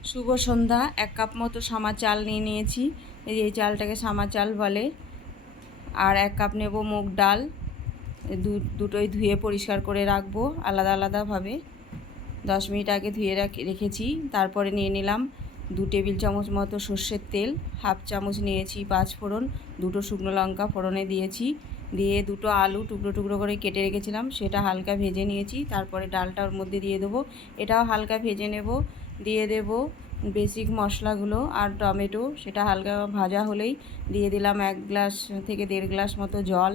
শুভ সন্ধ্যা। 1 cup মতো সামা চাল নিয়ে নিয়েছি। এই চালটাকে সামা চাল বলে। আর 1 কাপ নেব মুগ ডাল। দুটোই ধুয়ে পরিষ্কার করে রাখবো আলাদা আলাদাভাবে। 10 মিনিট আগে ধুয়ে রেখেছি। তারপরে নিয়ে নিলাম 2 টেবিল চামচ মতো সর্ষের তেল, 1/2 চামচ নিয়েছি 5 ফোড়ন, 2টো শুকনো লঙ্কা ফোড়নে দিয়েছি। দিয়ে 2টো আলু টুকরো টুকরো করে কেটে রেখেছিলাম, সেটা হালকা ভেজে নিয়েছি। তারপরে ডালটা ওর মধ্যে দিয়ে দেবো, এটাও হালকা ভেজে নেব। দিয়ে দেব বেসিক মশলাগুলো আর টমেটো, সেটা হালকা ভাজা হলেই দিয়ে দিলাম 1 গ্লাস থেকে 1.5 গ্লাস মতো জল।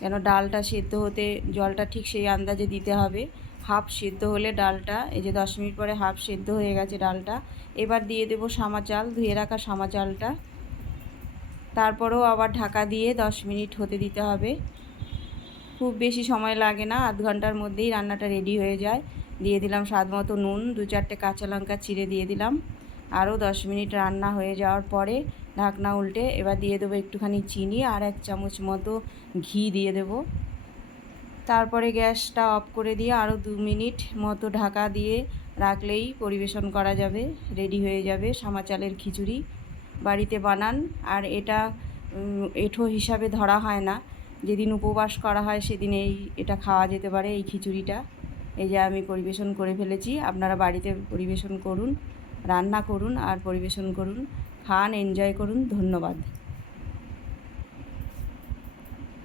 কেন ডালটা সেদ্ধ হতে জলটা ঠিক সেই আন্দাজে দিতে হবে। হাফ সেদ্ধ হলে ডালটা, এই যে 10 মিনিট পরে হাফ সেদ্ধ হয়ে গেছে ডালটা। এবার দিয়ে দেব সামা চাল, ধুয়ে রাখা সামা চালটা। তারপরেও আবার ঢাকা দিয়ে 10 মিনিট হতে দিতে হবে। খুব বেশি সময় লাগে না, আধ ঘন্টার মধ্যেই রান্নাটা রেডি হয়ে যায়। দিয়ে দিলাম স্বাদ মতো নুন, 2-4টে কাঁচা লঙ্কা চিড়ে দিয়ে দিলাম। আরও 10 মিনিট রান্না হয়ে যাওয়ার পরে ঢাকনা উল্টে এবার দিয়ে দেবো একটুখানি চিনি আর 1 চামচ মতো ঘি দিয়ে দেবো। তারপরে গ্যাসটা অফ করে দিয়ে আরও 2 মিনিট মতো ঢাকা দিয়ে রাখলেই পরিবেশন করা যাবে, রেডি হয়ে যাবে সামা চালের খিচুড়ি। বাড়িতে বানান। আর এটা এঁঠো হিসাবে ধরা হয় না, যেদিন উপবাস করা হয় সেদিন এটা খাওয়া যেতে পারে, এই খিচুড়িটা। এই যে আমি পরিবেশন করে ফেলেছি, আপনারা বাড়িতে পরিবেশন করুন, রান্না করুন আর পরিবেশন করুন, খান, এনজয় করুন। ধন্যবাদ।